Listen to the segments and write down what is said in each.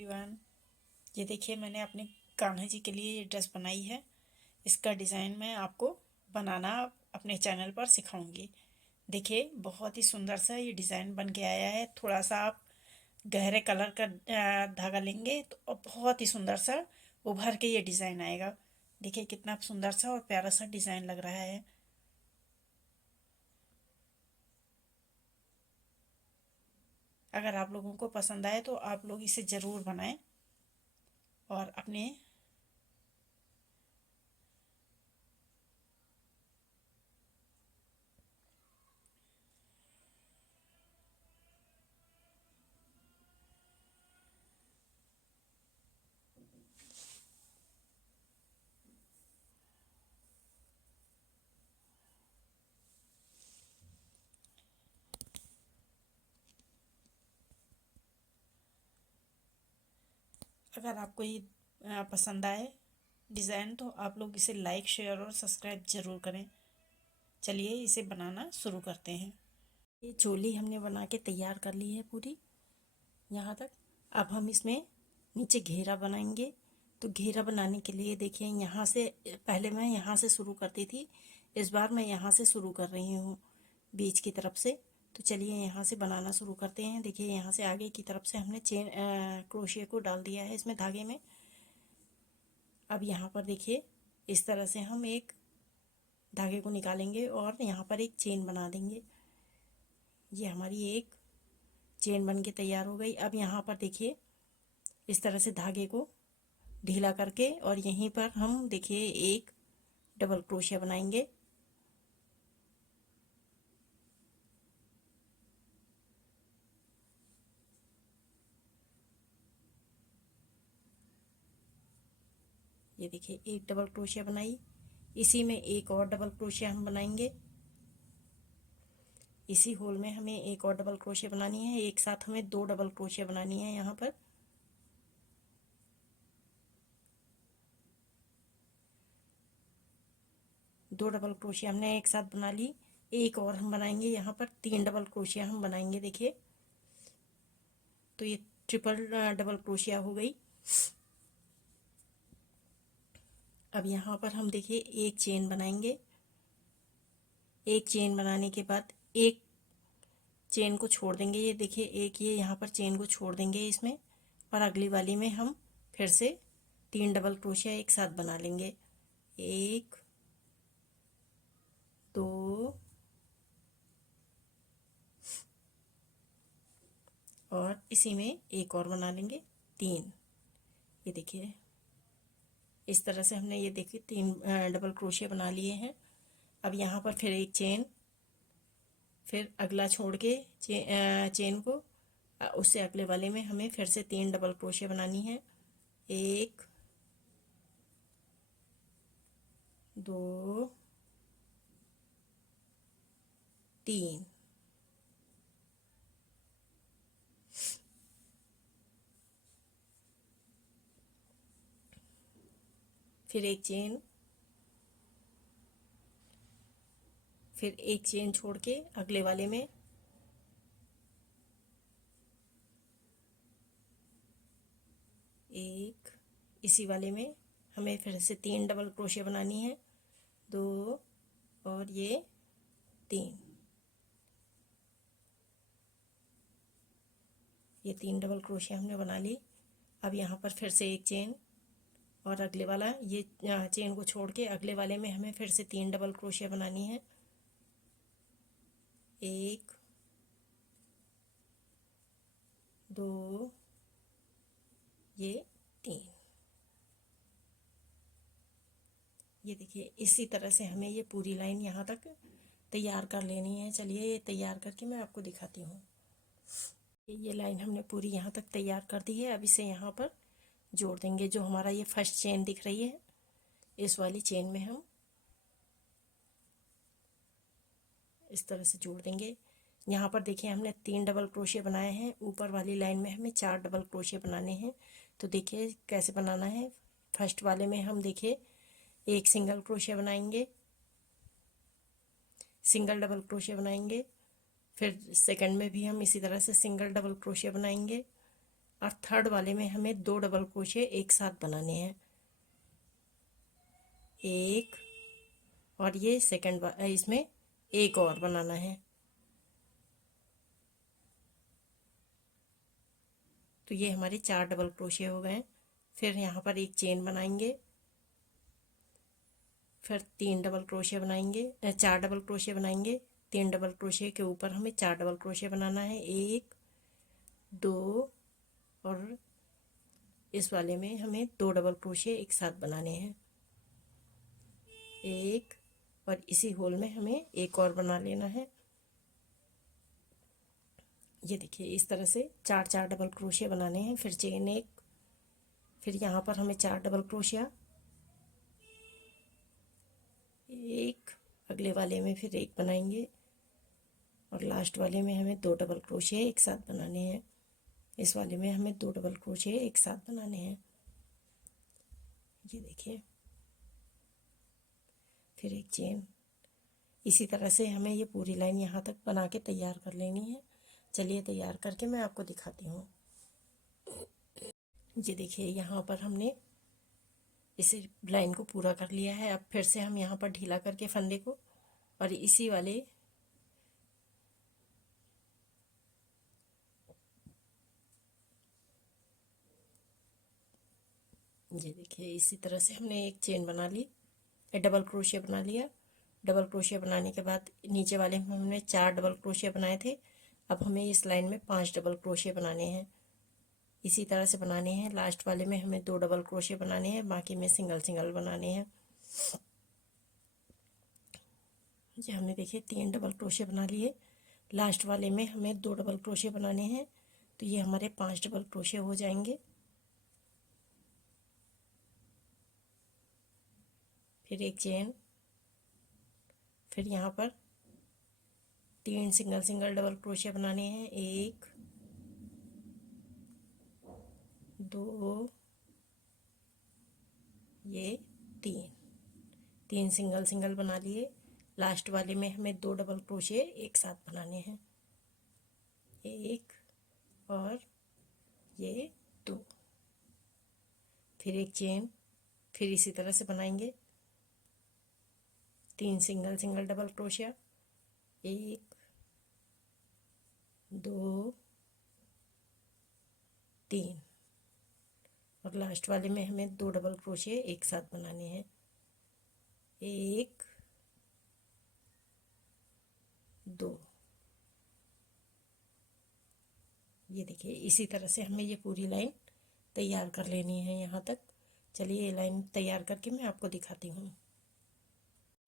Everyone, ये देखिए मैंने अपने कान्हा जी के लिए ये ड्रेस बनाई है। इसका डिज़ाइन मैं आपको बनाना अपने चैनल पर सिखाऊंगी। देखिए बहुत ही सुंदर सा ये डिज़ाइन बन के आया है। थोड़ा सा आप गहरे कलर का धागा लेंगे तो बहुत ही सुंदर सा उभर के ये डिज़ाइन आएगा। देखिए कितना सुंदर सा और प्यारा सा डिज़ाइन लग रहा है। अगर आप लोगों को पसंद आए तो आप लोग इसे ज़रूर बनाएं और अपने अगर आपको ये पसंद आए डिज़ाइन तो आप लोग इसे लाइक शेयर और सब्सक्राइब ज़रूर करें। चलिए इसे बनाना शुरू करते हैं। ये चोली हमने बना के तैयार कर ली है पूरी यहाँ तक। अब हम इसमें नीचे घेरा बनाएंगे। तो घेरा बनाने के लिए देखिए यहाँ से पहले मैं यहाँ से शुरू करती थी, इस बार मैं यहाँ से शुरू कर रही हूँ बीच की तरफ से। तो चलिए यहाँ से बनाना शुरू करते हैं। देखिए यहाँ से आगे की तरफ से हमने चेन क्रोशिया को डाल दिया है इसमें धागे में। अब यहाँ पर देखिए इस तरह से हम एक धागे को निकालेंगे और यहाँ पर एक चेन बना देंगे। ये हमारी एक चेन बन के तैयार हो गई। अब यहाँ पर देखिए इस तरह से धागे को ढीला करके और यहीं पर हम देखिए एक डबल क्रोशिया बनाएंगे। ये देखिए एक डबल क्रोशिया बनाई, इसी में एक और डबल क्रोशिया हम बनाएंगे। इसी होल में हमें एक और डबल क्रोशिया बनानी है। एक साथ हमें दो डबल क्रोशिया बनानी है। यहाँ पर दो डबल क्रोशिया हमने एक साथ बना ली। एक और हम बनाएंगे, यहाँ पर तीन डबल क्रोशिया हम बनाएंगे। देखिए तो ये ट्रिपल डबल क्रोशिया हो गई। अब यहाँ पर हम देखिए एक चेन बनाएंगे। एक चेन बनाने के बाद एक चेन को छोड़ देंगे। ये देखिए एक ये यहाँ पर चेन को छोड़ देंगे इसमें, और अगली वाली में हम फिर से तीन डबल क्रोशिया एक साथ बना लेंगे। एक, दो और इसी में एक और बना लेंगे, तीन। ये देखिए इस तरह से हमने ये देखिए तीन डबल क्रोशिया बना लिए हैं। अब यहाँ पर फिर एक चेन, फिर अगला छोड़ के चेन को उससे अगले वाले में हमें फिर से तीन डबल क्रोशिया बनानी है। एक, दो, तीन। फिर एक चेन, फिर एक चेन छोड़ के अगले वाले में एक, इसी वाले में हमें फिर से तीन डबल क्रोशिया बनानी है। दो और ये तीन। ये तीन डबल क्रोशिया हमने बना ली। अब यहाँ पर फिर से एक चेन और अगले वाला ये चेन को छोड़ के अगले वाले में हमें फिर से तीन डबल क्रोशिया बनानी है। एक, दो, ये तीन। ये देखिए इसी तरह से हमें ये पूरी लाइन यहाँ तक तैयार कर लेनी है। चलिए ये तैयार करके मैं आपको दिखाती हूँ। ये लाइन हमने पूरी यहाँ तक तैयार कर दी है। अब इसे यहाँ पर जोड़ देंगे। जो हमारा ये फर्स्ट चेन दिख रही है, इस वाली चेन में हम इस तरह से जोड़ देंगे। यहाँ पर देखिए हमने तीन डबल क्रोशिया बनाए हैं। ऊपर वाली लाइन में हमें चार डबल क्रोशिया बनाने हैं। तो देखिए कैसे बनाना है। फर्स्ट वाले में हम देखिए एक सिंगल क्रोशिया बनाएंगे, सिंगल डबल क्रोशिया बनाएंगे। फिर सेकंड में भी हम इसी तरह से सिंगल डबल क्रोशिया बनाएंगे। और थर्ड वाले में हमें 2 डबल क्रोशे एक साथ बनाने हैं। एक, और ये सेकंड इसमें एक और बनाना है। तो ये हमारे 4 डबल क्रोशे हो गए। फिर यहाँ पर एक चेन बनाएंगे, फिर 3 डबल क्रोशे बनाएंगे, 4 डबल क्रोशे बनाएंगे। 3 डबल क्रोशे के ऊपर हमें 4 डबल क्रोशे बनाना है। 1 2, और इस वाले में हमें 2 डबल क्रोशे एक साथ बनाने हैं। एक, और इसी होल में हमें एक और बना लेना है। ये देखिए इस तरह से 4 डबल क्रोशे बनाने हैं। फिर चेन एक, फिर यहाँ पर हमें 4 डबल क्रोशिया, एक, अगले वाले में फिर एक बनाएंगे, और लास्ट वाले में हमें 2 डबल क्रोशे एक साथ बनाने हैं। इस वाले में हमें 2 डबल क्रोशे एक साथ बनाने हैं। ये देखिए, फिर एक चेन। इसी तरह से हमें ये पूरी लाइन यहाँ तक बना के तैयार कर लेनी है। चलिए तैयार करके मैं आपको दिखाती हूँ। ये देखिए यहाँ पर हमने इस लाइन को पूरा कर लिया है। अब फिर से हम यहाँ पर ढीला करके फंदे को, और इसी वाले ये देखिए इसी तरह से हमने एक चेन बना ली, डबल क्रोशे बना लिया। डबल क्रोशे बनाने के बाद नीचे वाले में हमने 4 डबल क्रोशे बनाए थे। अब हमें इस लाइन में 5 डबल क्रोशे बनाने हैं। इसी तरह से बनाने हैं। लास्ट वाले में हमें 2 डबल क्रोशे बनाने हैं, बाकी में सिंगल सिंगल बनाने हैं। ये हमने देखिए 3 डबल क्रोशे बना लिए। लास्ट वाले में हमें 2 डबल क्रोशे बनाने हैं, तो ये हमारे 5 डबल क्रोशे हो जाएंगे। फिर एक चेन, फिर यहाँ पर 3 सिंगल सिंगल डबल क्रोशे बनाने हैं। 1 2, ये 3 सिंगल सिंगल बना लिए। लास्ट वाले में हमें 2 डबल क्रोशे एक साथ बनाने हैं। 1, और ये 2, फिर एक चेन, फिर इसी तरह से बनाएंगे। 3 सिंगल सिंगल डबल क्रोशिया, 1 2 3, और लास्ट वाले में हमें 2 डबल क्रोशे एक साथ बनाने हैं। 1 2, ये देखिए इसी तरह से हमें ये पूरी लाइन तैयार कर लेनी है यहाँ तक। चलिए ये लाइन तैयार करके मैं आपको दिखाती हूँ।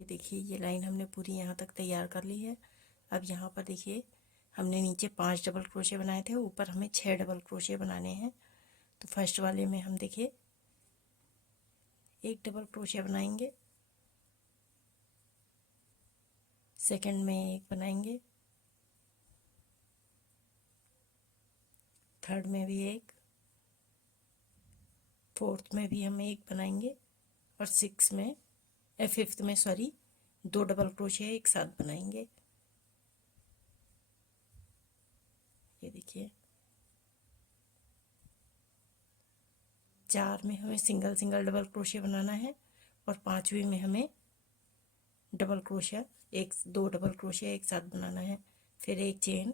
ये देखिए ये लाइन हमने पूरी यहाँ तक तैयार कर ली है। अब यहाँ पर देखिए हमने नीचे 5 डबल क्रोशे बनाए थे, ऊपर हमें 6 डबल क्रोशे बनाने हैं। तो फर्स्ट वाले में हम देखिए 1 डबल क्रोशे बनाएंगे, सेकंड में 1 बनाएंगे, थर्ड में भी 1, फोर्थ में भी हम 1 बनाएंगे, और फिफ्थ में 2 डबल क्रोशे एक साथ बनाएंगे। ये देखिए 4 में हमें सिंगल सिंगल डबल क्रोशे बनाना है, और 5वीं में हमें डबल क्रोशिया 2 डबल क्रोशे एक साथ बनाना है। फिर एक चेन,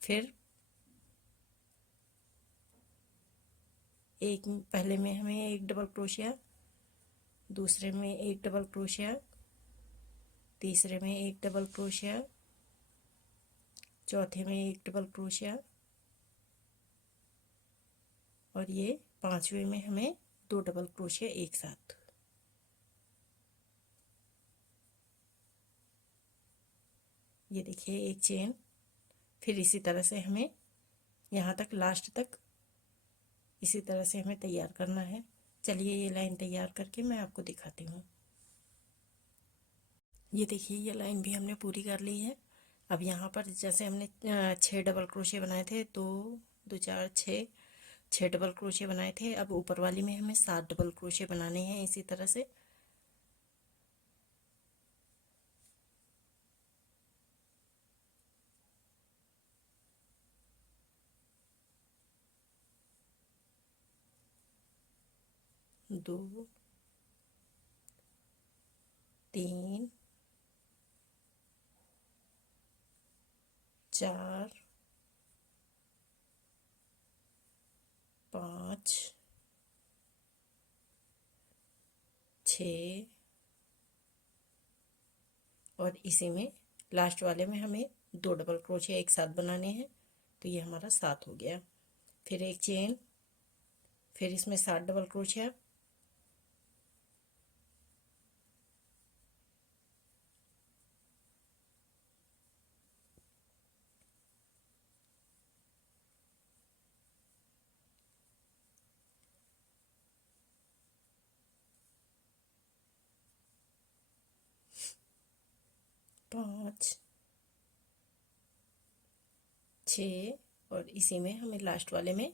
फिर एक पहले में हमें 1 डबल क्रोशिया, दूसरे में 1 डबल क्रोशिया, तीसरे में 1 डबल क्रोशिया, चौथे में 1 डबल क्रोशिया, और ये 5वें में हमें 2 डबल क्रोशिया एक साथ। ये देखिए एक चेन, फिर इसी तरह से हमें यहाँ तक लास्ट तक इसी तरह से हमें तैयार करना है। चलिए ये लाइन तैयार करके मैं आपको दिखाती हूँ। ये देखिए ये लाइन भी हमने पूरी कर ली है। अब यहाँ पर जैसे हमने 6 डबल क्रोशे बनाए थे, 2 2 4 6 डबल क्रोशे बनाए थे। अब ऊपर वाली में हमें 7 डबल क्रोशे बनाने हैं इसी तरह से। 2 3 4 5 6 और इसी में लास्ट वाले में हमें 2 डबल क्रोशिया एक साथ बनाने हैं, तो ये हमारा 7 हो गया। फिर एक चेन, फिर इसमें 7 डबल क्रोशिया, पाँच, 6 और इसी में हमें लास्ट वाले में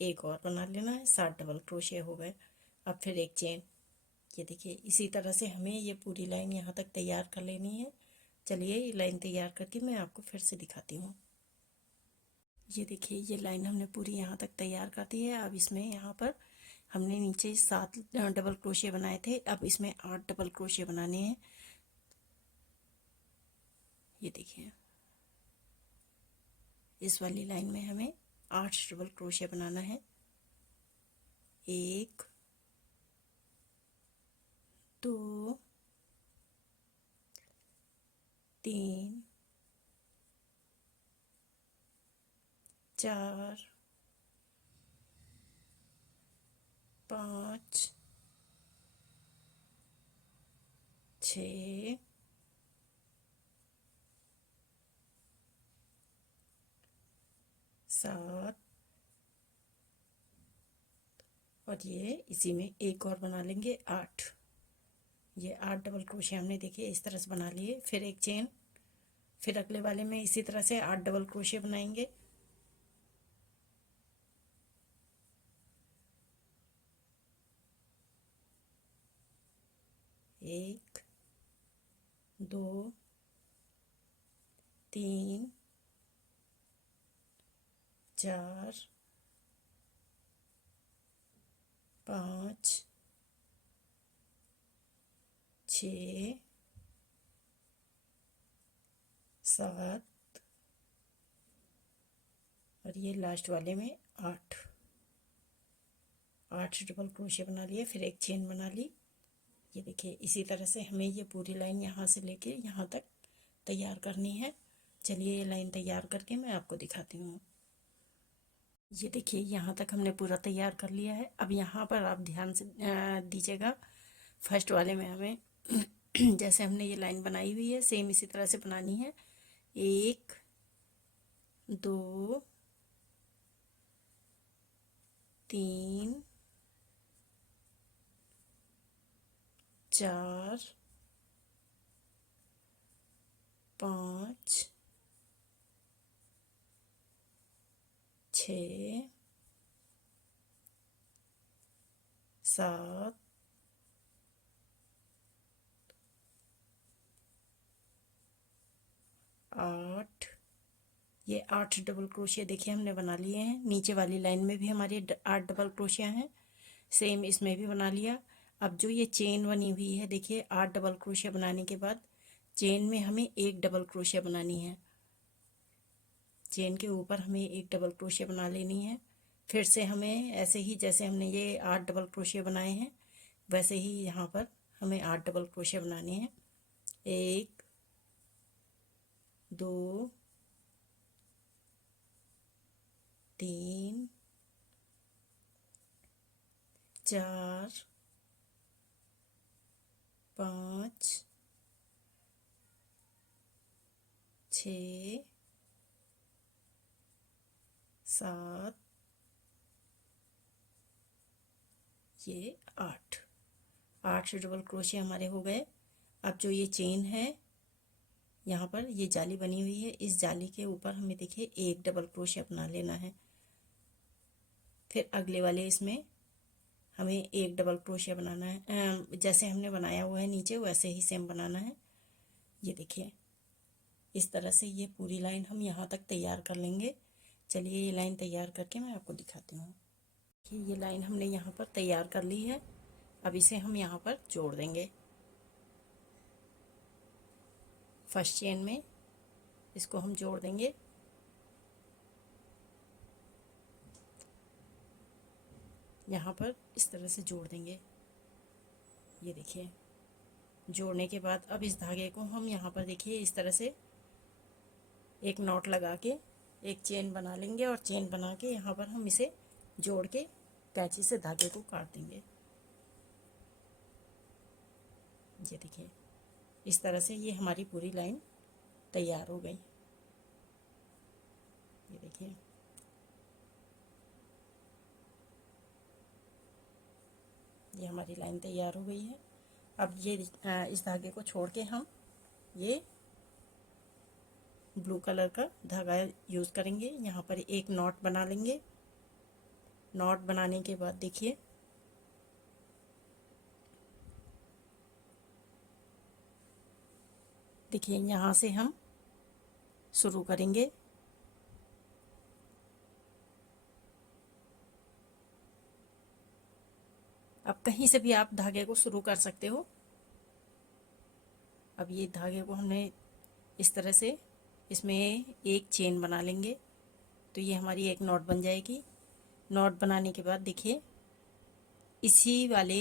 एक और बना लेना है। 7 डबल क्रोशिया हो गए। अब फिर एक चेन। ये देखिए, इसी तरह से हमें ये पूरी लाइन यहाँ तक तैयार कर लेनी है। चलिए ये लाइन तैयार करके मैं आपको फिर से दिखाती हूँ। ये देखिए, ये लाइन हमने पूरी यहाँ तक तैयार कर दी है। अब इसमें यहाँ पर हमने नीचे 7 डबल क्रोशिया बनाए थे, अब इसमें 8 डबल क्रोशिया बनाने हैं। ये देखिए, इस वाली लाइन में हमें 8 डबल क्रोशिया बनाना है। 1 2 3 4 5 6 7 और ये इसी में एक और बना लेंगे 8। ये 8 डबल क्रोशिया हमने देखिए इस तरह से बना लिए। फिर एक चेन, फिर अगले वाले में इसी तरह से 8 डबल क्रोशिया बनाएंगे। एक 2 3 4 5 6 7 और ये लास्ट वाले में 8 डबल क्रोशिया बना लिए। फिर एक चेन बना ली। ये देखिए, इसी तरह से हमें ये पूरी लाइन यहाँ से लेके यहाँ तक तैयार करनी है। चलिए ये लाइन तैयार करके मैं आपको दिखाती हूँ। ये देखिए, यहाँ तक हमने पूरा तैयार कर लिया है। अब यहाँ पर आप ध्यान से दीजिएगा। फर्स्ट वाले में हमें जैसे हमने ये लाइन बनाई हुई है सेम इसी तरह से बनानी है। 1 2 3 4 5 6 7 8। ये 8 डबल क्रोशिया देखिए हमने बना लिए हैं। नीचे वाली लाइन में भी हमारे 8 डबल क्रोशिया हैं, सेम इसमें भी बना लिया। अब जो ये चेन बनी हुई है देखिए, 8 डबल क्रोशिया बनाने के बाद चेन में हमें एक डबल क्रोशिया बनानी है। चेन के ऊपर हमें एक डबल क्रोशिया बना लेनी है। फिर से हमें ऐसे ही जैसे हमने ये 8 डबल क्रोशिया बनाए हैं वैसे ही यहाँ पर हमें 8 डबल क्रोशिया बनाने हैं। 1 2 3 4 5 6 7 ये 8 डबल क्रोशिया हमारे हो गए। अब जो ये चेन है यहाँ पर ये जाली बनी हुई है, इस जाली के ऊपर हमें देखिए एक डबल क्रोशिया बना लेना है। फिर अगले वाले इसमें हमें एक डबल क्रोशिया बनाना है। जैसे हमने बनाया हुआ है नीचे वैसे ही सेम बनाना है। ये देखिए, इस तरह से ये पूरी लाइन हम यहाँ तक तैयार कर लेंगे। चलिए ये लाइन तैयार करके मैं आपको दिखाती हूँ। ये लाइन हमने यहाँ पर तैयार कर ली है। अब इसे हम यहाँ पर जोड़ देंगे। फर्स्ट चेन में इसको हम जोड़ देंगे। यहाँ पर इस तरह से जोड़ देंगे। ये देखिए, जोड़ने के बाद अब इस धागे को हम यहाँ पर देखिए इस तरह से एक नॉट लगा के एक चेन बना लेंगे और चेन बना के यहाँ पर हम इसे जोड़ के कैंची से धागे को काट देंगे। ये देखिए, इस तरह से ये हमारी पूरी लाइन तैयार हो गई। ये देखिए, ये हमारी लाइन तैयार हो गई है। अब ये इस धागे को छोड़ के हम ये ब्लू कलर का धागा यूज़ करेंगे। यहाँ पर एक नॉट बना लेंगे। नॉट बनाने के बाद देखिए, यहाँ से हम शुरू करेंगे। अब कहीं से भी आप धागे को शुरू कर सकते हो। अब ये धागे को हमने इस तरह से इसमें एक चेन बना लेंगे तो ये हमारी एक नॉट बन जाएगी। नॉट बनाने के बाद देखिए, इसी वाले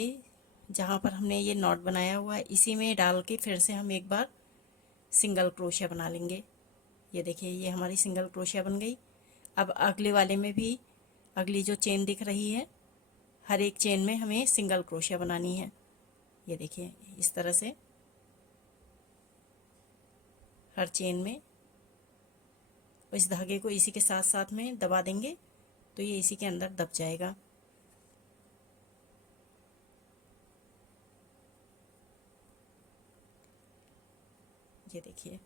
जहाँ पर हमने ये नॉट बनाया हुआ है इसी में डाल के फिर से हम एक बार सिंगल क्रोशिया बना लेंगे। ये देखिए, ये हमारी सिंगल क्रोशिया बन गई। अब अगले वाले में भी अगली जो चेन दिख रही है, हर एक चेन में हमें सिंगल क्रोशिया बनानी है। ये देखिए, इस तरह से हर चेन में इस धागे को इसी के साथ साथ में दबा देंगे तो ये इसी के अंदर दब जाएगा। ये देखिए,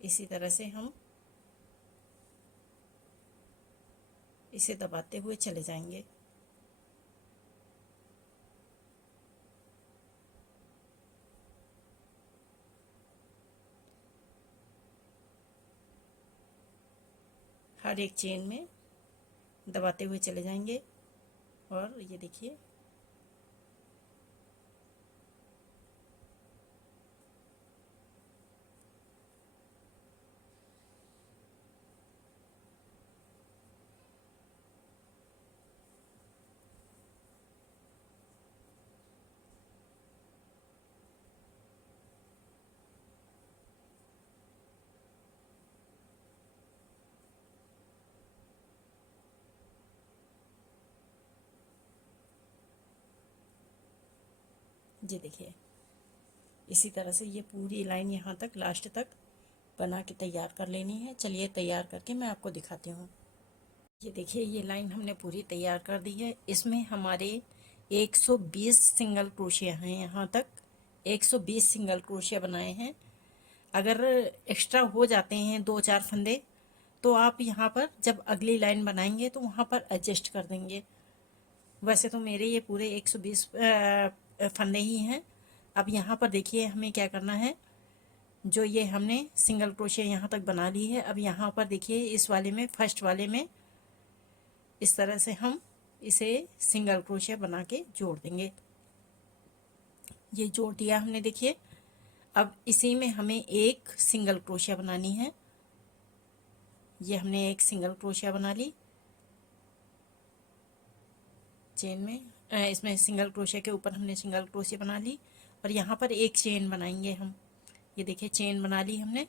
इसी तरह से हम इसे दबाते हुए चले जाएंगे। हर एक चेन में दबाते हुए चले जाएंगे और ये देखिए, इसी तरह से ये पूरी लाइन यहाँ तक लास्ट तक बना के तैयार कर लेनी है। चलिए तैयार करके मैं आपको दिखाती हूँ। ये देखिए, ये लाइन हमने पूरी तैयार कर दी है। इसमें हमारे 120 सिंगल क्रोशिया हैं। यहाँ तक 120 सिंगल क्रोशिया बनाए हैं। अगर एक्स्ट्रा हो जाते हैं 2-4 फंदे तो आप यहाँ पर जब अगली लाइन बनाएंगे तो वहाँ पर एडजस्ट कर देंगे। वैसे तो मेरे ये पूरे 120 फंदे ही हैं। अब यहाँ पर देखिए, हमें क्या करना है, जो ये हमने सिंगल क्रोशिया यहाँ तक बना ली है। अब यहाँ पर देखिए, इस वाले में फर्स्ट वाले में इस तरह से हम इसे सिंगल क्रोशिया बना के जोड़ देंगे। ये जोड़ दिया हमने। देखिए, अब इसी में हमें एक सिंगल क्रोशिया बनानी है। ये हमने एक सिंगल क्रोशिया बना ली चेन में, इसमें सिंगल क्रोशिया के ऊपर हमने सिंगल क्रोशिया बना ली और यहाँ पर एक चेन बनाएंगे हम। ये देखिए, चेन बना ली हमने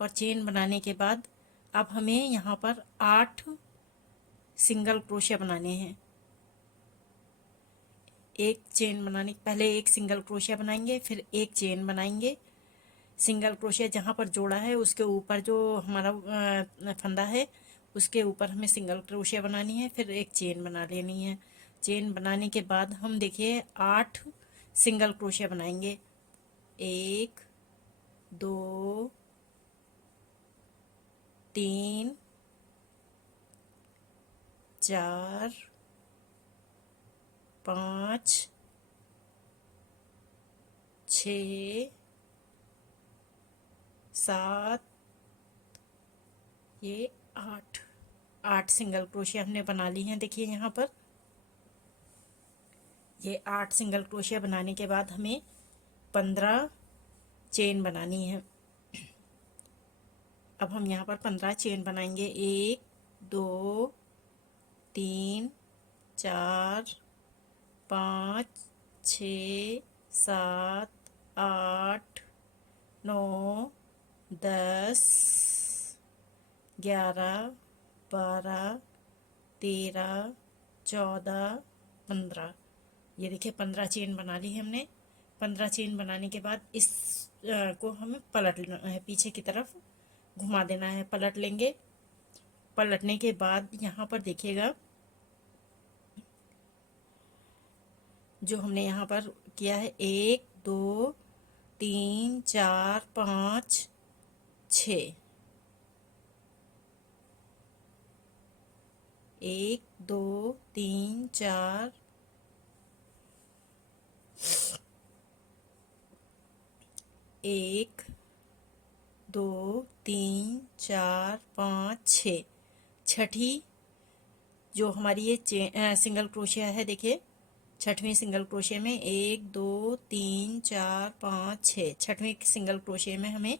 और चेन बनाने के बाद अब हमें यहाँ पर 8 सिंगल क्रोशिया बनाने हैं। एक चेन बनाने पहले एक सिंगल क्रोशिया बनाएंगे, फिर एक चेन बनाएंगे। सिंगल क्रोशिया जहाँ पर जोड़ा है उसके ऊपर जो हमारा फंदा है उसके ऊपर हमें सिंगल क्रोशिया बनानी है, फिर एक चेन बना लेनी है। चेन बनाने के बाद हम देखिए 8 सिंगल क्रोशिया बनाएंगे। 1 2 3 4 5 6 7, ये 8 सिंगल क्रोशिया हमने बना ली हैं। देखिए यहाँ पर ये 8 सिंगल क्रोशिया बनाने के बाद हमें 15 चेन बनानी है। अब हम यहाँ पर 15 चेन बनाएंगे। 1 2 3 4 5 6 7 8 9 10 11 12 13 14 15। ये देखिए 15 चेन बना ली है हमने। 15 चेन बनाने के बाद इस को हमें पलट लेना है, पीछे की तरफ घुमा देना है। पलट लेंगे। पलटने के बाद यहाँ पर देखिएगा जो हमने यहाँ पर किया है 1 2 3 4 5 6, 1 2 3 4 1 2 3 4 5 6, छठी जो हमारी ये सिंगल क्रोशिया है। देखिए छठवीं सिंगल क्रोशिया में 1 2 3 4 5 6, छठवीं सिंगल क्रोशिया में हमें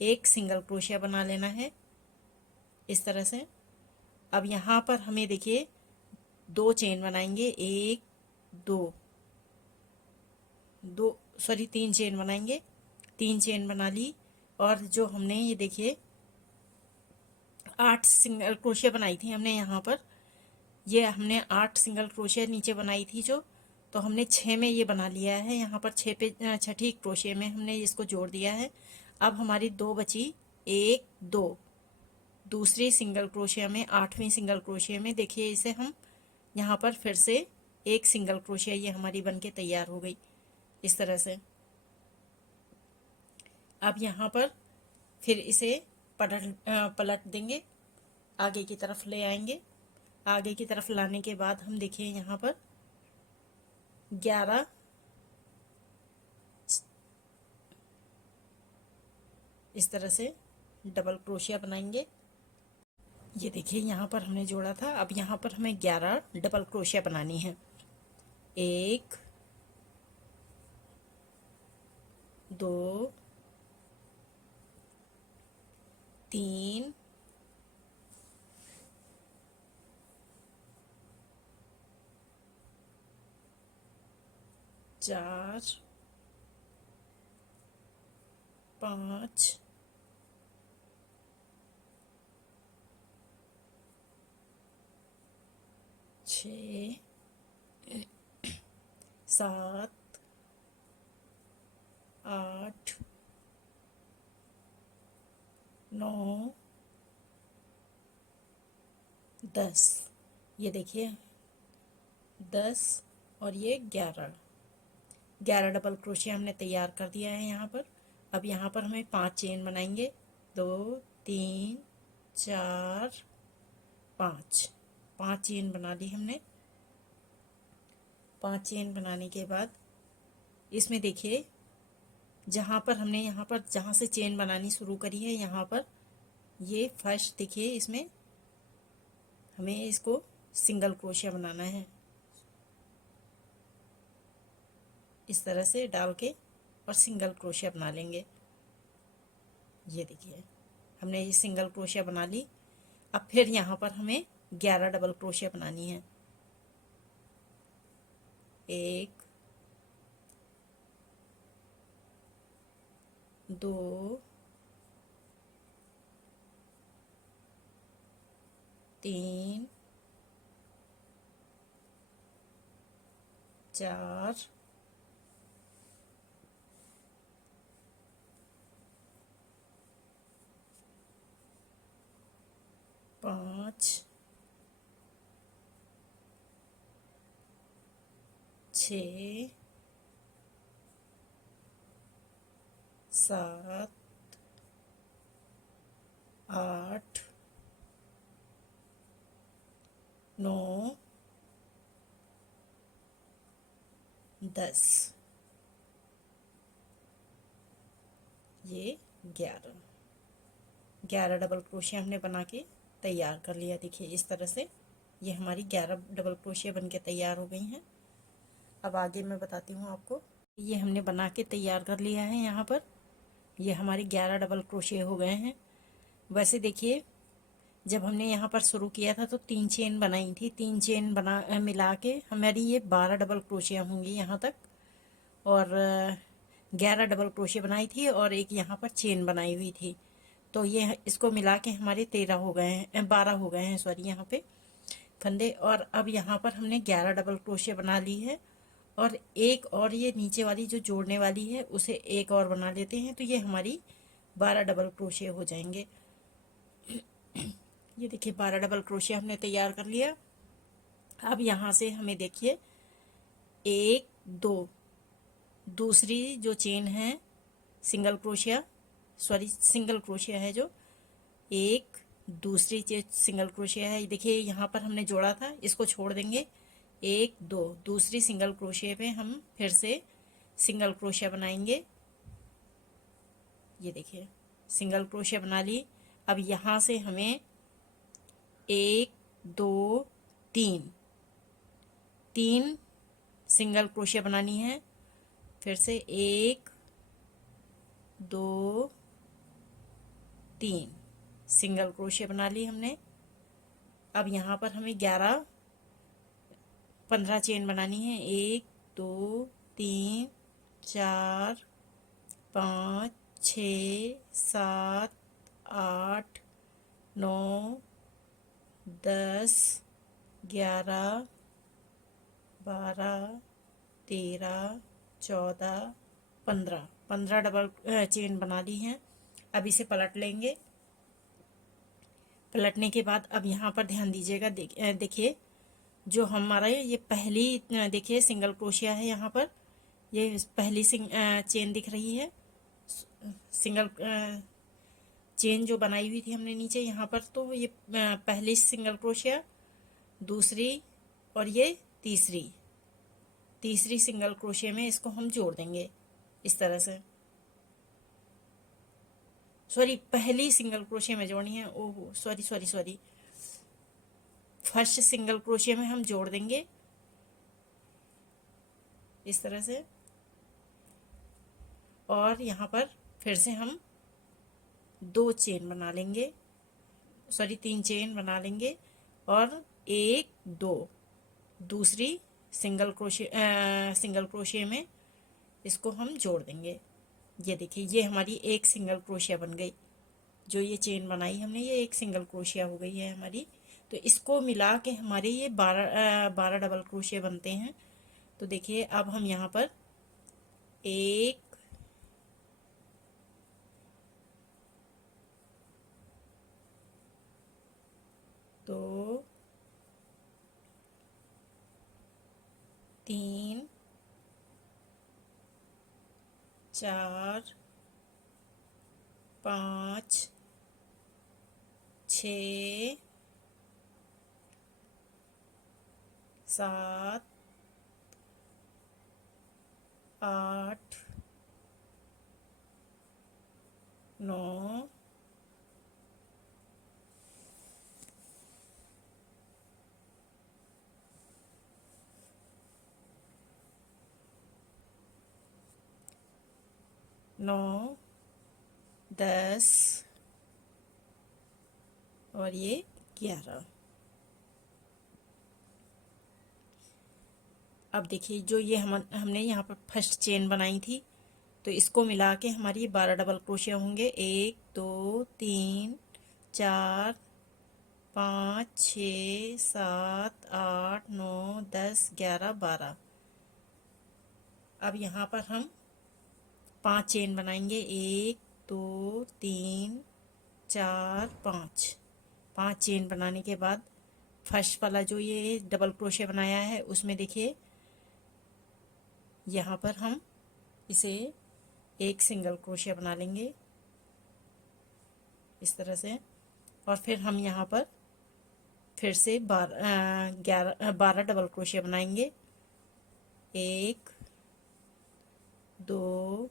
एक सिंगल क्रोशिया बना लेना है इस तरह से। अब यहाँ पर हमें देखिए 2 चेन बनाएंगे। 1 2 2 सॉरी 3 चेन बनाएंगे। 3 चेन बना ली। और जो हमने ये देखिए 8 सिंगल क्रोशिया बनाई थी हमने यहाँ पर, ये हमने 8 सिंगल क्रोशिया नीचे बनाई थी जो, तो हमने 6 में ये बना लिया है। यहाँ पर 6 पे छठी क्रोशिया में हमने इसको जोड़ दिया है। अब हमारी 2 बची। 1 2 दूसरी सिंगल क्रोशिया में 8वीं सिंगल क्रोशिया में देखिए इसे हम यहाँ पर फिर से एक सिंगल क्रोशिया ये हमारी बनके तैयार हो गई इस तरह से। अब यहाँ पर फिर इसे पलट देंगे, आगे की तरफ ले आएंगे। आगे की तरफ लाने के बाद हम देखिए यहाँ पर 11 इस तरह से डबल क्रोशिया बनाएंगे। ये देखिए यहाँ पर हमने जोड़ा था। अब यहाँ पर हमें 11 डबल क्रोशिया बनानी है। 1 2 3 4 5 6 7 8 9 10। ये देखिए 10 और ये 11 डबल क्रोशिया हमने तैयार कर दिया है यहाँ पर। अब यहाँ पर हमें 5 चेन बनाएंगे। 2 3 4 5, 5 चेन बना ली हमने। 5 चेन बनाने के बाद इसमें देखिए जहाँ पर हमने यहाँ पर जहाँ से चेन बनानी शुरू करी है यहाँ पर ये फर्स्ट देखिए इसमें हमें इसको सिंगल क्रोशिया बनाना है इस तरह से डाल के और सिंगल क्रोशिया बना लेंगे। ये देखिए हमने ये सिंगल क्रोशिया बना ली। अब फिर यहाँ पर हमें 11 डबल क्रोशिया बनानी है। 1 2 3 4 5 6 7 8 9 10। ये 11 डबल क्रोशिया हमने बना के तैयार कर लिया। देखिए इस तरह से ये हमारी 11 डबल क्रोशिया बन के तैयार हो गई हैं। अब आगे मैं बताती हूँ आपको। ये हमने बना के तैयार कर लिया है। यहाँ पर ये हमारी 11 डबल क्रोशिया हो गए हैं। वैसे देखिए जब हमने यहाँ पर शुरू किया था तो 3 चेन बनाई थी। 3 चेन मिला के हमारी ये 12 डबल क्रोशिया होंगी यहाँ तक, और 11 डबल क्रोशिया बनाई थी और एक यहाँ पर चेन बनाई हुई थी। तो ये इसको मिला के हमारे 13 हो गए हैं, 12 हो गए हैं सॉरी यहाँ पे फंदे। और अब यहाँ पर हमने 11 डबल क्रोशिया बना ली है, और एक और ये नीचे वाली जो जोड़ने वाली है उसे एक और बना लेते हैं, तो ये हमारी 12 डबल क्रोशिया हो जाएंगे। ये देखिए 12 डबल क्रोशिया हमने तैयार कर लिया। अब यहाँ से हमें देखिए 1 2 दूसरी जो चेन है सिंगल क्रोशिया है जो, एक दूसरी सिंगल क्रोशिया है। देखिए यहाँ पर हमने जोड़ा था, इसको छोड़ देंगे। 1 2 दूसरी सिंगल क्रोशिया पे हम फिर से सिंगल क्रोशिया बनाएंगे। ये देखिए सिंगल क्रोशिया बना ली। अब यहाँ से हमें 1 2 3 सिंगल क्रोशिया बनानी है। फिर से 1 2 3 सिंगल क्रोशिया बना ली हमने। अब यहाँ पर हमें 15 चेन बनानी है। 1 2 3 4 5 6 7 8 9 10 11 12 13 14 15 डबल चेन बना ली हैं। अब इसे पलट लेंगे। पलटने के बाद अब यहाँ पर ध्यान दीजिएगा, देखिए जो हमारा ये पहली देखिए सिंगल क्रोशिया है। यहाँ पर ये पहली चेन दिख रही है, सिंगल चेन जो बनाई हुई थी हमने नीचे यहाँ पर, तो ये पहली सिंगल क्रोशिया, दूसरी और ये तीसरी सिंगल क्रोशिया में इसको हम जोड़ देंगे इस तरह से। सॉरी पहली सिंगल क्रोशिया में जोड़नी है, ओहो सॉरी फर्स्ट सिंगल क्रोशिया में हम जोड़ देंगे इस तरह से, और यहाँ पर फिर से हम 2 चेन बना लेंगे, सॉरी 3 चेन बना लेंगे, और 1 2 दूसरी सिंगल क्रोशिया में इसको हम जोड़ देंगे। ये देखिए ये हमारी एक सिंगल क्रोशिया बन गई। जो ये चेन बनाई हमने ये एक सिंगल क्रोशिया हो गई है हमारी। तो इसको मिला के हमारे ये 12 डबल क्रोशिया बनते हैं। तो देखिए अब हम यहाँ पर 1 2 3 4 5 6 7 8 9 9 10 और ये 11। अब देखिए जो ये हमने यहाँ पर फर्स्ट चेन बनाई थी, तो इसको मिला के हमारी 12 डबल क्रोशिया होंगे। 1 2 3 4 5 6 7 8 9 10 11 12। अब यहाँ पर हम 5 चेन बनाएंगे। 1 2 3 4 5 चेन बनाने के बाद फर्स्ट वाला जो ये डबल क्रोशिया बनाया है उसमें देखिए यहाँ पर हम इसे एक सिंगल क्रोशिया बना लेंगे इस तरह से, और फिर हम यहाँ पर फिर से 12 डबल क्रोशिया बनाएंगे। 1 2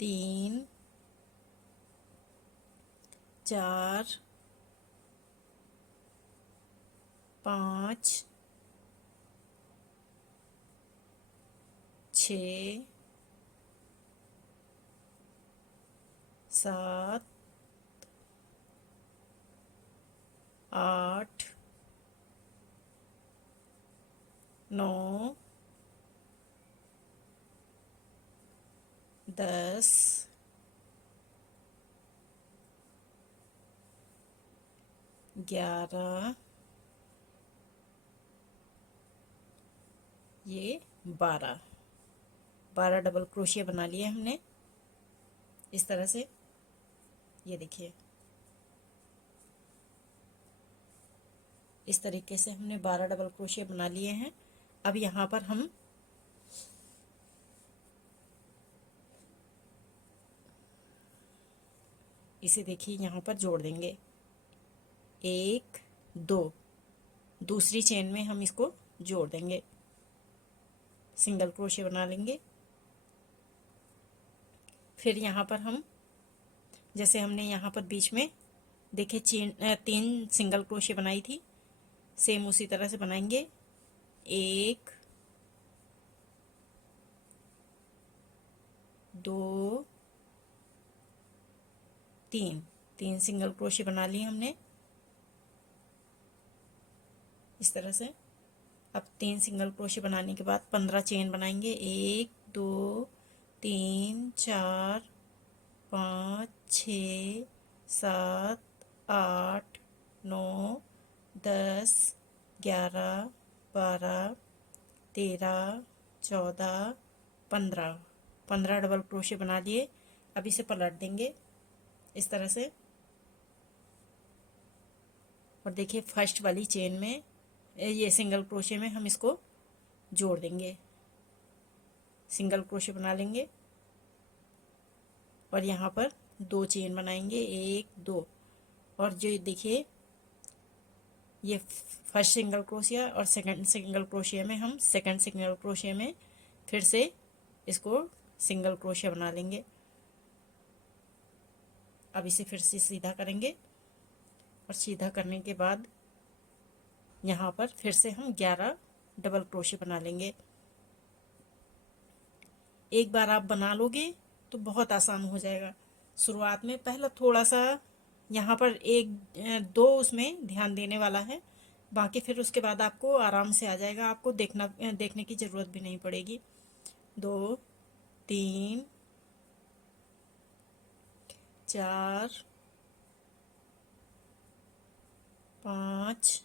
3 4 5 6 7 8 9 10 11 ये 12 डबल क्रोशिया बना लिए हमने इस तरह से। ये देखिए इस तरीके से हमने 12 डबल क्रोशिया बना लिए हैं। अब यहाँ पर हम इसे देखिए यहाँ पर जोड़ देंगे 1 2, दूसरी चेन में हम इसको जोड़ देंगे, सिंगल क्रोशिया बना लेंगे। फिर यहाँ पर हम जैसे हमने यहाँ पर बीच में देखिए चेन 3 सिंगल क्रोशिया बनाई थी, सेम उसी तरह से बनाएंगे। 1 2 3 सिंगल क्रोशिया बना लिए हमने इस तरह से। अब 3 सिंगल क्रोशिया बनाने के बाद 15 चेन बनाएंगे। 1 2 3 4 5 6 7 8 9 10 11 12 13 14 15 डबल क्रोशिया बना लिए। अब इसे पलट देंगे इस तरह से और देखिए फर्स्ट वाली चेन में ये सिंगल क्रोशिया में हम इसको जोड़ देंगे, सिंगल क्रोशिया बना लेंगे और यहाँ पर 2 चेन बनाएंगे 1 2 और जो देखिए ये फर्स्ट सिंगल क्रोशिया और सेकंड सिंगल क्रोशिया में हम सेकंड सिंगल क्रोशिया में फिर से इसको सिंगल क्रोशिया बना लेंगे। अब इसे फिर से सीधा करेंगे और सीधा करने के बाद यहाँ पर फिर से हम 11 डबल क्रोशिया बना लेंगे। एक बार आप बना लोगे तो बहुत आसान हो जाएगा। शुरुआत में पहले थोड़ा सा यहाँ पर 1 2 उसमें ध्यान देने वाला है, बाकी फिर उसके बाद आपको आराम से आ जाएगा, आपको देखने की ज़रूरत भी नहीं पड़ेगी। 2 3 4 5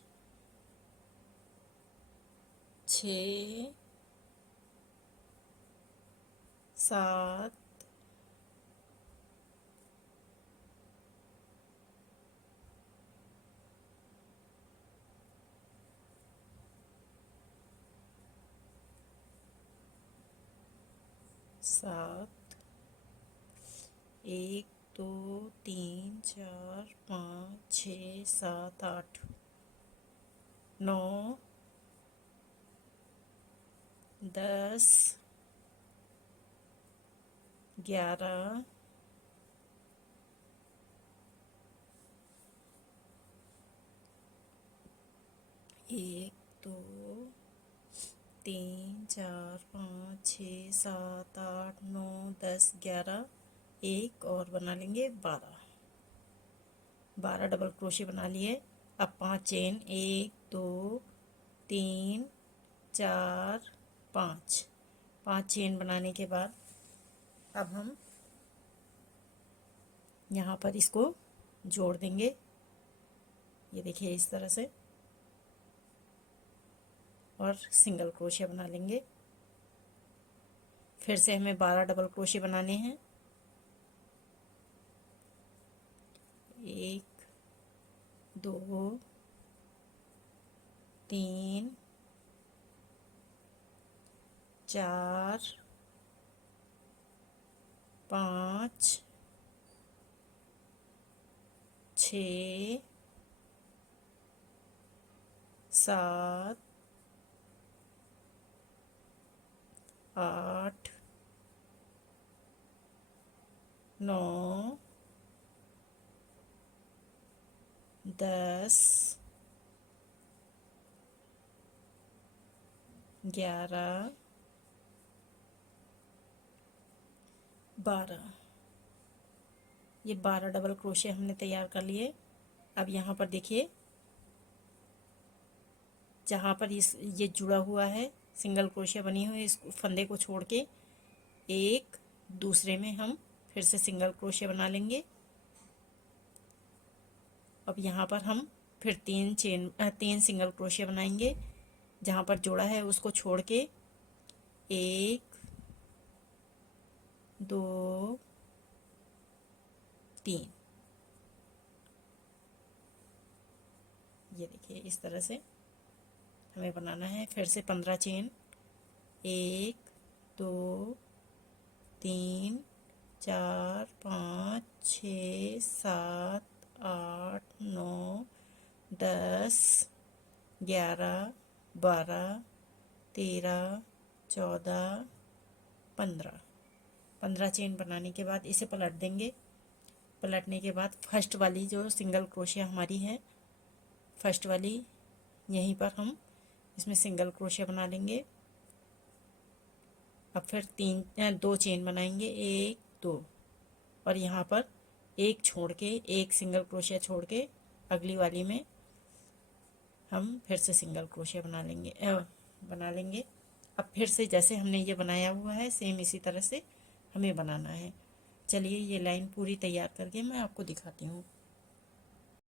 6 7 7 1 2 3 4 5 6 7 8 9 10 11 1 2 3 4 5 6 7 8 9 10 11 एक और बना लेंगे 12 डबल क्रोशिया बना लिए। अब 5 चेन 1 2 3 4 5 चेन बनाने के बाद अब हम यहाँ पर इसको जोड़ देंगे। ये देखिए इस तरह से और सिंगल क्रोशिया बना लेंगे। फिर से हमें 12 डबल क्रोशिया बनाने हैं। 1 2 3 4 5 6 7 8 9 10 11 12। ये 12 डबल क्रोशिया हमने तैयार कर लिए। अब यहाँ पर देखिए, जहाँ पर ये जुड़ा हुआ है, सिंगल क्रोशिया बनी हुई है, इस फंदे को छोड़ के एक दूसरे में हम फिर से सिंगल क्रोशिया बना लेंगे। अब यहाँ पर हम फिर तीन सिंगल क्रोशिया बनाएंगे। जहाँ पर जोड़ा है उसको छोड़ के 1 2 3। ये देखिए, इस तरह से हमें बनाना है। फिर से 15 चेन, 1 2 3 4 5 6 7 8 9 10 11 12 13 14 15 चेन बनाने के बाद इसे पलट देंगे। पलटने के बाद फर्स्ट वाली जो सिंगल क्रोशिया हमारी है, फर्स्ट वाली, यहीं पर हम इसमें सिंगल क्रोशिया बना लेंगे। अब फिर 2 चेन बनाएंगे, 1 2, और यहाँ पर एक छोड़ के, एक सिंगल क्रोशिया छोड़ के अगली वाली में हम फिर से सिंगल क्रोशिया बना लेंगे। अब फिर से जैसे हमने ये बनाया हुआ है, सेम इसी तरह से हमें बनाना है। चलिए, ये लाइन पूरी तैयार करके मैं आपको दिखाती हूँ।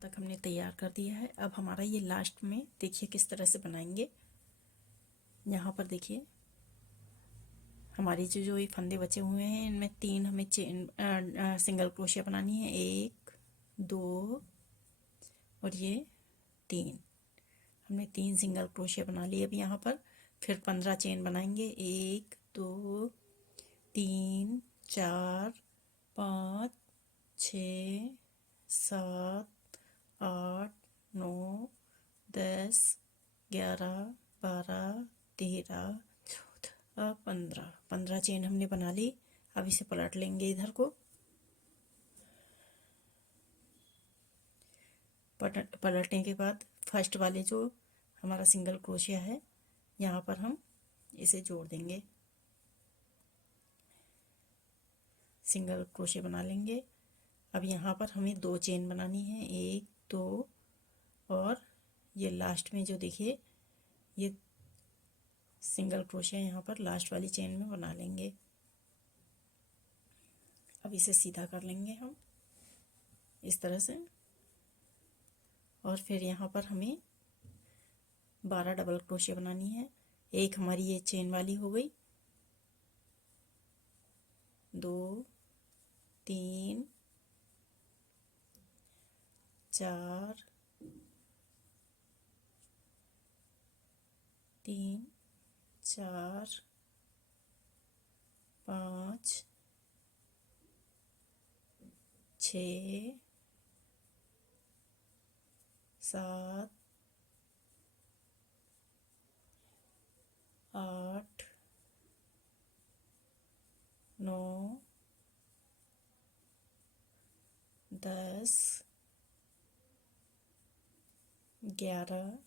तक हमने तैयार कर दिया है। अब हमारा ये लास्ट में देखिए किस तरह से बनाएंगे। यहाँ पर देखिए, हमारी जो ये फंदे बचे हुए हैं, इनमें 3 हमें सिंगल क्रोशिया बनानी है, 1 2 और ये 3। हमने 3 सिंगल क्रोशिया बना लिए। अब यहाँ पर फिर 15 चेन बनाएंगे, 1 2 3 4 5 6 7 8 9 10 11 12 13 14 15 चेन हमने बना ली। अब इसे पलट लेंगे इधर को। पलटने के बाद फर्स्ट वाले जो हमारा सिंगल क्रोशिया है, यहाँ पर हम इसे जोड़ देंगे, सिंगल क्रोशिया बना लेंगे। अब यहाँ पर हमें 2 चेन बनानी है, 1 2, और ये लास्ट में जो देखिए, ये सिंगल क्रोशिया यहाँ पर लास्ट वाली चेन में बना लेंगे। अब इसे सीधा कर लेंगे हम इस तरह से, और फिर यहाँ पर हमें 12 डबल क्रोशिया बनानी है। एक हमारी ये चेन वाली हो गई, 2 3 4 3 4 5 6 7 8 9 10 11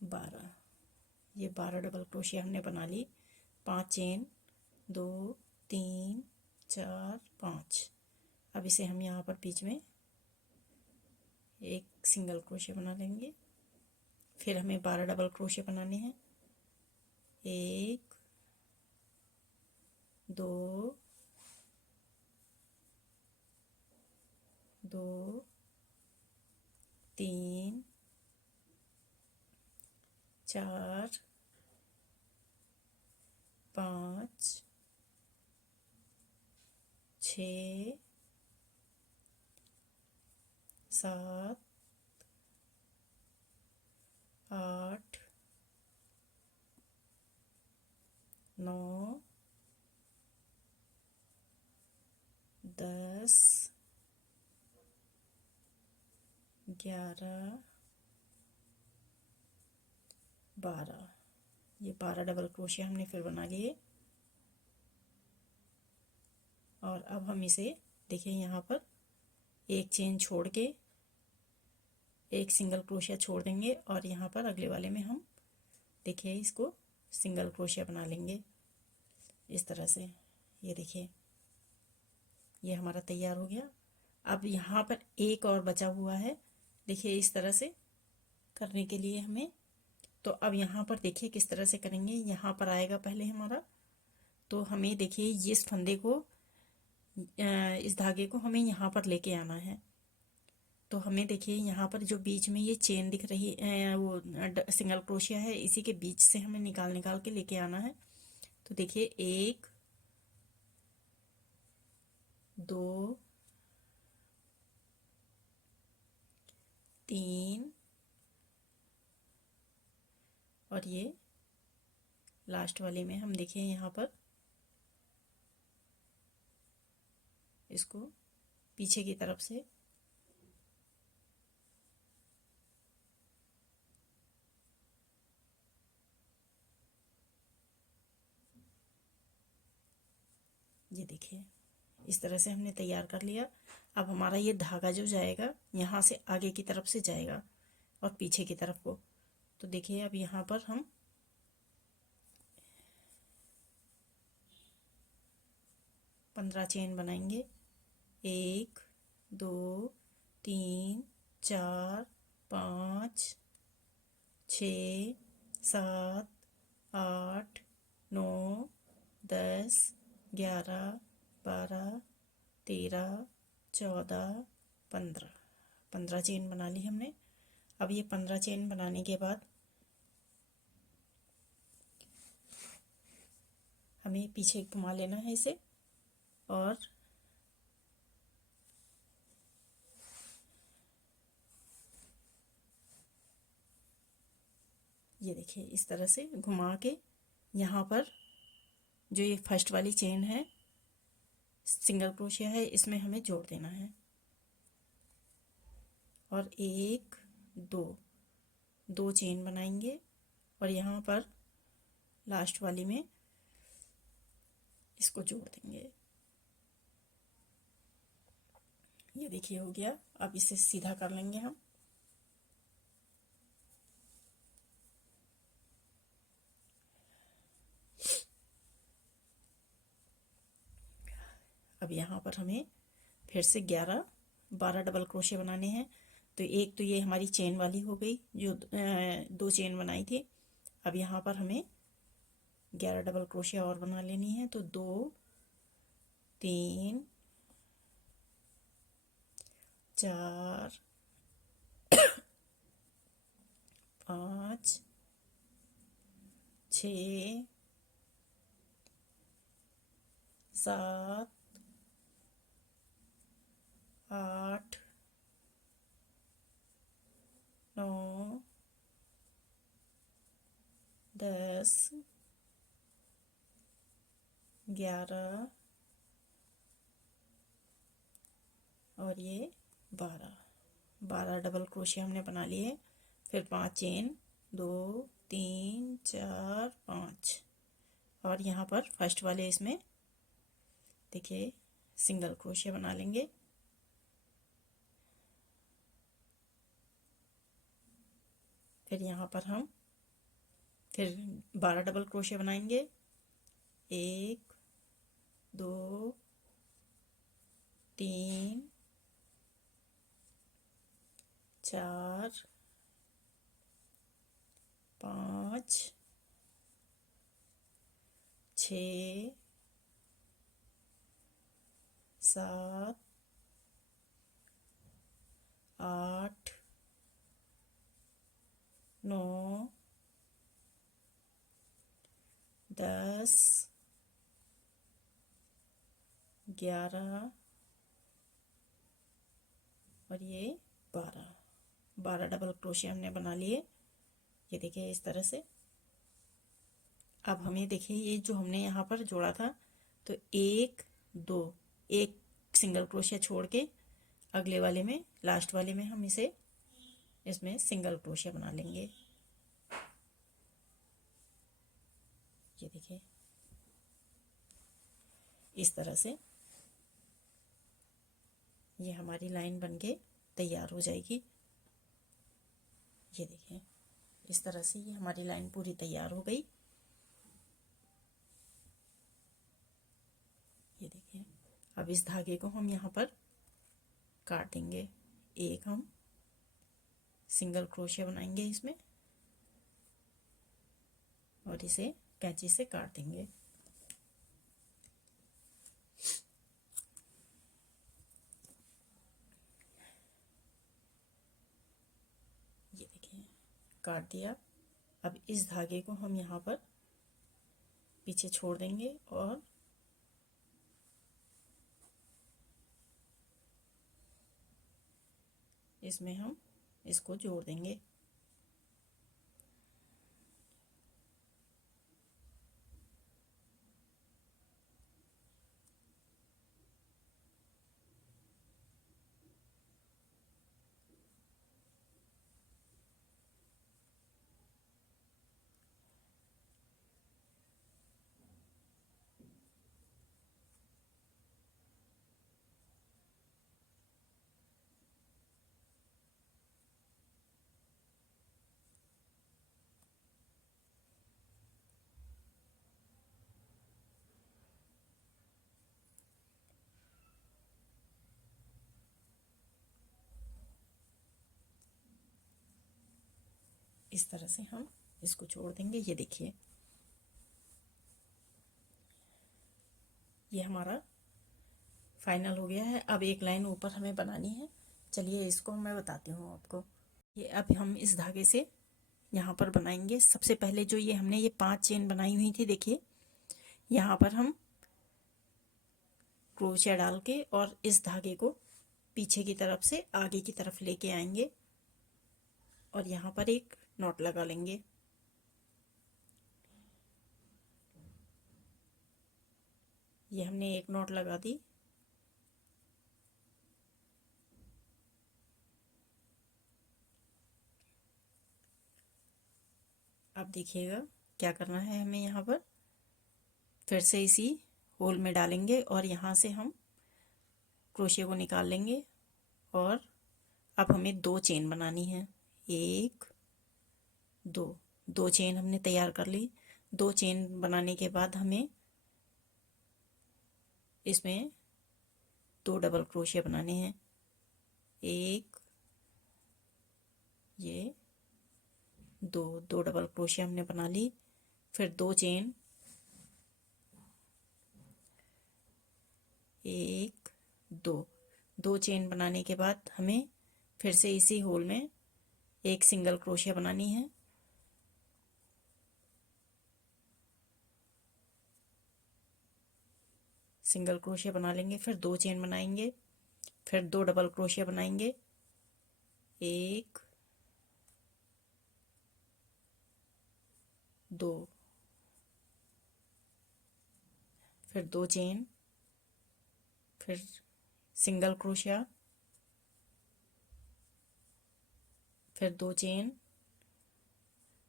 12। ये 12 डबल क्रोशिया हमने बना ली। 5 चेन, 2 3 4 5। अब इसे हम यहाँ पर बीच में एक सिंगल क्रोशिया बना लेंगे। फिर हमें 12 डबल क्रोशिया बनाने हैं, 1 2 2 3 4 5 6 7 8 9 10 11 12। ये 12 डबल क्रोशिया हमने फिर बना लिए। और अब हम इसे देखिए यहाँ पर एक चेन छोड़ के एक सिंगल क्रोशिया छोड़ देंगे और यहाँ पर अगले वाले में हम देखिए इसको सिंगल क्रोशिया बना लेंगे इस तरह से। ये देखिए ये हमारा तैयार हो गया। अब यहाँ पर एक और बचा हुआ है, देखिए इस तरह से करने के लिए हमें। तो अब यहाँ पर देखिए किस तरह से करेंगे। यहाँ पर आएगा पहले हमारा, तो हमें देखिए इस फंदे को इस धागे को हमें यहाँ पर लेके आना है। तो हमें देखिए यहाँ पर जो बीच में ये चेन दिख रही है वो सिंगल क्रोशिया है, इसी के बीच से हमें निकाल के लेके आना है। तो देखिए 1 2 3 और ये लास्ट वाले में हम देखिए यहाँ पर इसको पीछे की तरफ से ये देखिए इस तरह से हमने तैयार कर लिया। अब हमारा ये धागा जो जाएगा यहाँ से आगे की तरफ से जाएगा और पीछे की तरफ को। तो देखिए अब यहाँ पर हम 15 चेन बनाएंगे। 1 2 3 4 5 6 7 8 9 10 11 12 13 14 15 चेन बना ली हमने। अब ये 15 चेन बनाने के बाद हमें पीछे घुमा लेना है इसे और ये देखिए इस तरह से घुमा के यहाँ पर जो ये फर्स्ट वाली चेन है सिंगल क्रोशिया है इसमें हमें जोड़ देना है। और 1 2 चेन बनाएंगे और यहाँ पर लास्ट वाली में इसको जोड़ देंगे। ये देखिए हो गया। अब इसे सीधा कर लेंगे हम। अब यहाँ पर हमें फिर से 12 डबल क्रोशिया बनाने हैं। तो एक तो ये हमारी चेन वाली हो गई जो 2 चेन बनाई थी। अब यहाँ पर हमें 11 डबल क्रोशिया और बना लेनी है। तो 2 3 4 5 6 7 8 9 10 11 और ये 12 डबल क्रोशिया हमने बना लिए। फिर 5 चेन 2 3 4 5 और यहाँ पर फर्स्ट वाले इसमें देखिए सिंगल क्रोशिया बना लेंगे। फिर यहाँ पर हम फिर 12 डबल क्रोशिया बनाएंगे। 1 2 3 4 5 6 7 8 9 10 11 और ये 12 डबल क्रोशिया हमने बना लिए। ये देखिए इस तरह से। अब हमें देखिए ये जो हमने यहाँ पर जोड़ा था तो 1 2 एक सिंगल क्रोशिया छोड़ के अगले वाले में लास्ट वाले में हम इसे इसमें सिंगल क्रोशिया बना लेंगे। ये देखिए इस तरह से ये हमारी लाइन बनके तैयार हो जाएगी। ये देखिए इस तरह से ये हमारी लाइन पूरी तैयार हो गई। ये देखिए अब इस धागे को हम यहाँ पर काट देंगे। एक हम सिंगल क्रोशिया बनाएंगे इसमें और इसे कैंची से काट देंगे। ये देखिए काट दिया। अब इस धागे को हम यहाँ पर पीछे छोड़ देंगे और इसमें हम इसको जोड़ देंगे। इस तरह से हम इसको छोड़ देंगे। ये देखिए ये हमारा फाइनल हो गया है। अब एक लाइन ऊपर हमें बनानी है। चलिए इसको मैं बताती हूँ आपको। ये अब हम इस धागे से यहाँ पर बनाएंगे। सबसे पहले जो ये हमने ये 5 चेन बनाई हुई थी, देखिए यहाँ पर हम क्रोशिया डाल के और इस धागे को पीछे की तरफ से आगे की तरफ लेके आएंगे और यहाँ पर एक नॉट लगा लेंगे। ये हमने एक नॉट लगा दी। अब देखिएगा क्या करना है हमें। यहाँ पर फिर से इसी होल में डालेंगे और यहाँ से हम क्रोशिया को निकाल लेंगे और अब हमें 2 चेन बनानी है। 1 2 2 चेन हमने तैयार कर ली। 2 चेन बनाने के बाद हमें इसमें 2 डबल क्रोशिया बनाने हैं। एक ये दो डबल क्रोशिया हमने बना ली। फिर 2 चेन, 1 2 चेन बनाने के बाद हमें फिर से इसी होल में एक सिंगल क्रोशिया बनानी है। सिंगल क्रोशिया बना लेंगे, फिर 2 चेन बनाएंगे, फिर 2 डबल क्रोशिया बनाएंगे। 1 2 फिर 2 चेन, फिर सिंगल क्रोशिया, फिर 2 चेन,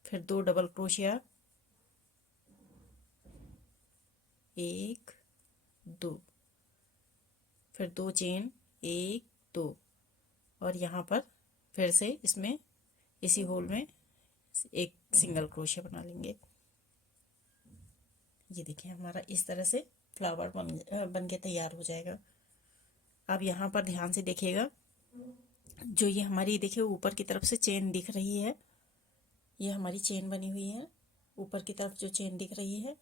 फिर 2 डबल क्रोशिया। 1 2 फिर 2 चेन, 1 2 और यहाँ पर फिर से इसमें इसी होल में एक सिंगल क्रोशिया बना लेंगे। ये देखिए हमारा इस तरह से फ्लावर बन के तैयार हो जाएगा। अब यहाँ पर ध्यान से देखिएगा, जो ये हमारी देखिए ऊपर की तरफ से चेन दिख रही है, ये हमारी चेन बनी हुई है। ऊपर की तरफ जो चेन दिख रही है,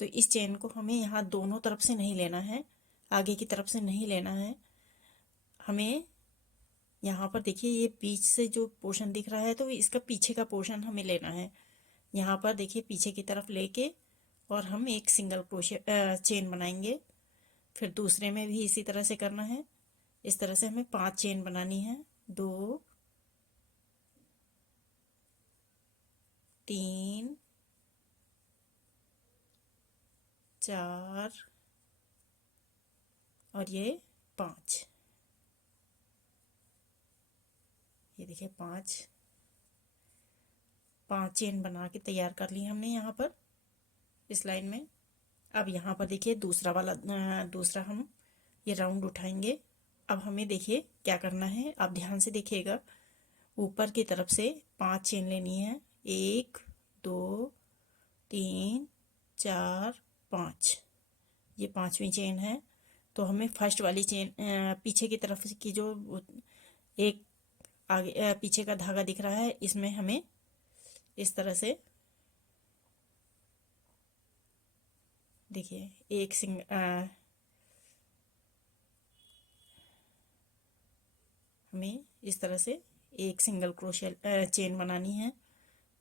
तो इस चेन को हमें यहाँ दोनों तरफ से नहीं लेना है, आगे की तरफ से नहीं लेना है। हमें यहाँ पर देखिए ये बीच से जो पोर्शन दिख रहा है, तो इसका पीछे का पोर्शन हमें लेना है। यहाँ पर देखिए पीछे की तरफ लेके और हम एक सिंगल क्रोशिया चेन बनाएंगे। फिर दूसरे में भी इसी तरह से करना है। इस तरह से हमें 5 चेन बनानी है। 2 3 4 और ये 5। ये देखिए 5 चेन बना के तैयार कर ली हमने यहाँ पर इस लाइन में। अब यहाँ पर देखिए दूसरा वाला दूसरा हम ये राउंड उठाएंगे। अब हमें देखिए क्या करना है, आप ध्यान से देखिएगा। ऊपर की तरफ से 5 चेन लेनी है, 1 2 3 4 5। ये 5वीं चेन है। तो हमें फर्स्ट वाली चेन पीछे की तरफ की जो एक आगे पीछे का धागा दिख रहा है, इसमें हमें इस तरह से देखिए हमें इस तरह से एक सिंगल क्रोशिया चेन बनानी है।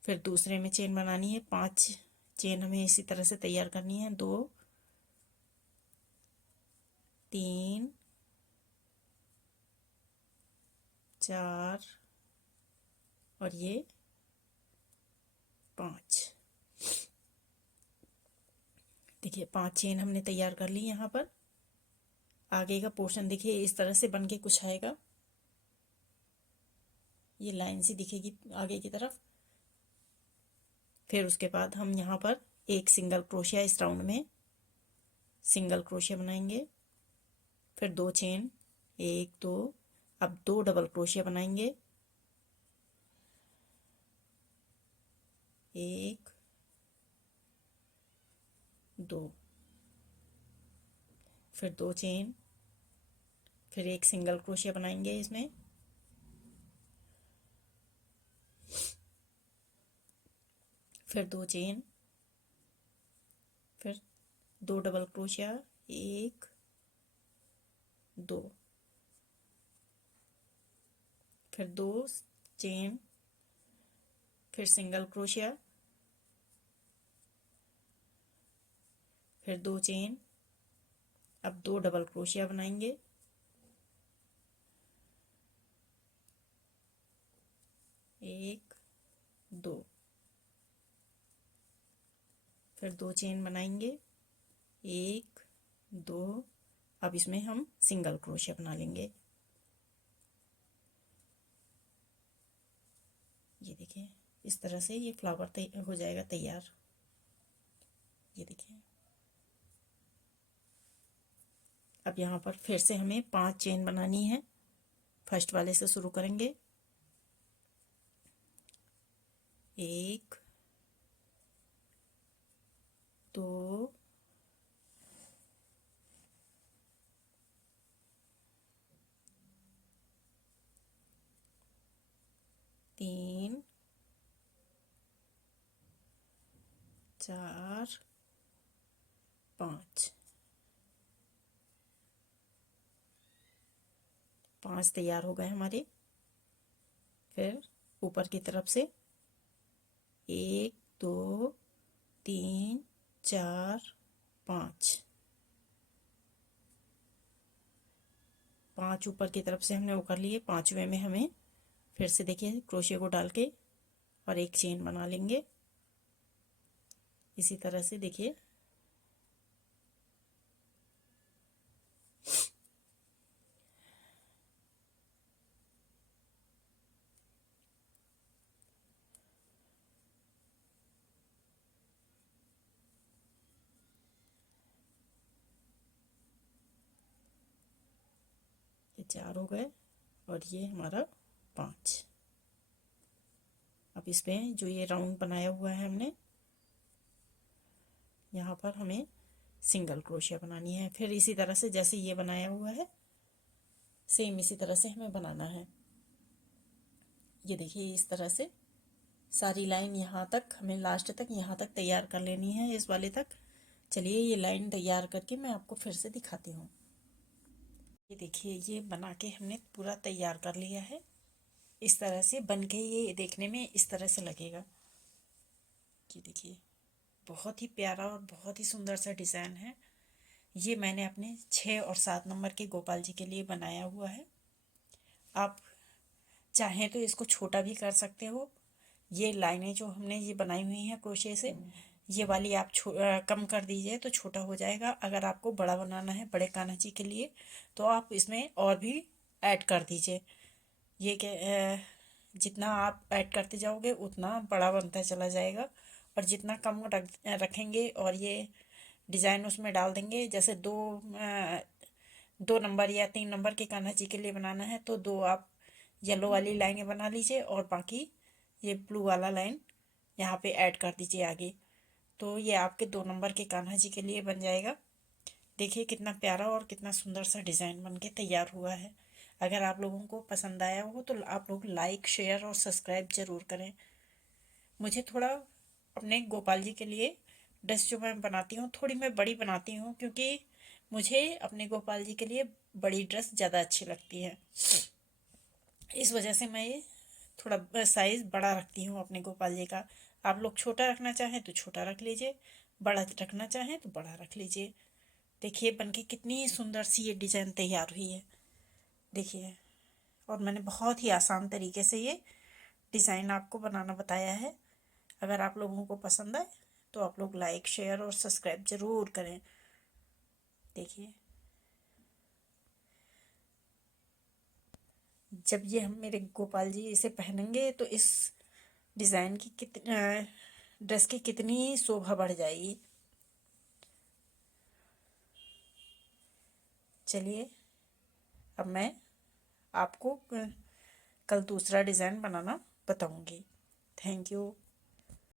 फिर दूसरे में चेन बनानी है, 5 चेन हमें इसी तरह से तैयार करनी है। 2 3 4 और ये 5। देखिए 5 चेन हमने तैयार कर ली। यहाँ पर आगे का पोर्शन देखिए इस तरह से बन के कुछ आएगा। ये लाइन सी दिखेगी आगे की तरफ। फिर उसके बाद हम यहाँ पर एक सिंगल क्रोशिया इस राउंड में सिंगल क्रोशिया बनाएंगे। फिर 2 चेन, 1 2। अब 2 डबल क्रोशिया बनाएंगे, 1 2। फिर 2 चेन, फिर एक सिंगल क्रोशिया बनाएंगे इसमें, फिर 2 चेन, फिर 2 डबल क्रोशिया, 1 2। फिर 2 चेन, फिर सिंगल क्रोशिया, फिर 2 चेन। अब 2 डबल क्रोशिया बनाएंगे, 1 2। फिर 2 चेन बनाएंगे, 1 2। अब इसमें हम सिंगल क्रोशिया बना लेंगे। ये देखिए इस तरह से ये फ्लावर हो जाएगा तैयार। ये देखिए। अब यहाँ पर फिर से हमें 5 चेन बनानी है। फर्स्ट वाले से शुरू करेंगे, 1 2 3 4 5। 5 तैयार हो गए हमारे। फिर ऊपर की तरफ से 1 2 3 4 5। 5 ऊपर की तरफ से हमने वो कर लिए। 5वें में हमें फिर से देखिए क्रोशिया को डाल के और एक चेन बना लेंगे इसी तरह से। देखिए ये 4 हो गए और ये हमारा 5। अब इसमें जो ये राउंड बनाया हुआ है हमने, यहाँ पर हमें सिंगल क्रोशिया बनानी है। फिर इसी तरह से जैसे ये बनाया हुआ है सेम इसी तरह से हमें बनाना है। ये देखिए इस तरह से सारी लाइन यहाँ तक हमें लास्ट तक यहाँ तक तैयार कर लेनी है, इस वाले तक। चलिए ये लाइन तैयार करके मैं आपको फिर से दिखाती हूँ। ये देखिए ये बना के हमने पूरा तैयार कर लिया है। इस तरह से बन के ये देखने में इस तरह से लगेगा। ये देखिए बहुत ही प्यारा और बहुत ही सुंदर सा डिज़ाइन है। ये मैंने अपने 6 और 7 नंबर के गोपाल जी के लिए बनाया हुआ है। आप चाहें तो इसको छोटा भी कर सकते हो। ये लाइनें जो हमने ये बनाई हुई हैं क्रोशे से, ये वाली आप कम कर दीजिए तो छोटा हो जाएगा। अगर आपको बड़ा बनाना है बड़े कान्हा जी के लिए तो आप इसमें और भी ऐड कर दीजिए। ये जितना आप ऐड करते जाओगे उतना बड़ा बनता चला जाएगा और जितना कम रखेंगे और ये डिज़ाइन उसमें डाल देंगे, जैसे 2 नंबर या 3 नंबर के कान्हा जी के लिए बनाना है तो 2 आप येलो वाली लाइनें बना लीजिए और बाकी ये ब्लू वाला लाइन यहाँ पे ऐड कर दीजिए आगे। तो ये आपके 2 नंबर के कान्हा जी के लिए बन जाएगा। देखिए कितना प्यारा और कितना सुंदर सा डिज़ाइन बन के तैयार हुआ है। अगर आप लोगों को पसंद आया हो तो आप लोग लाइक शेयर और सब्सक्राइब ज़रूर करें। मुझे थोड़ा अपने गोपाल जी के लिए ड्रेस जो मैं बनाती हूँ थोड़ी मैं बड़ी बनाती हूँ, क्योंकि मुझे अपने गोपाल जी के लिए बड़ी ड्रेस ज़्यादा अच्छी लगती है। इस वजह से मैं ये थोड़ा साइज़ बड़ा रखती हूँ अपने गोपाल जी का। आप लोग छोटा रखना चाहें तो छोटा रख लीजिए, बड़ा रखना चाहें तो बड़ा रख लीजिए। देखिए बनके कितनी सुंदर सी ये डिज़ाइन तैयार हुई है। देखिए, और मैंने बहुत ही आसान तरीके से ये डिज़ाइन आपको बनाना बताया है। अगर आप लोगों को पसंद आए तो आप लोग लाइक शेयर और सब्सक्राइब ज़रूर करें। देखिए, जब ये हम मेरे गोपाल जी इसे पहनेंगे तो इस डिज़ाइन की ड्रेस की कितनी शोभा बढ़ जाएगी। चलिए, अब मैं आपको कल दूसरा डिज़ाइन बनाना बताऊंगी। Thank you.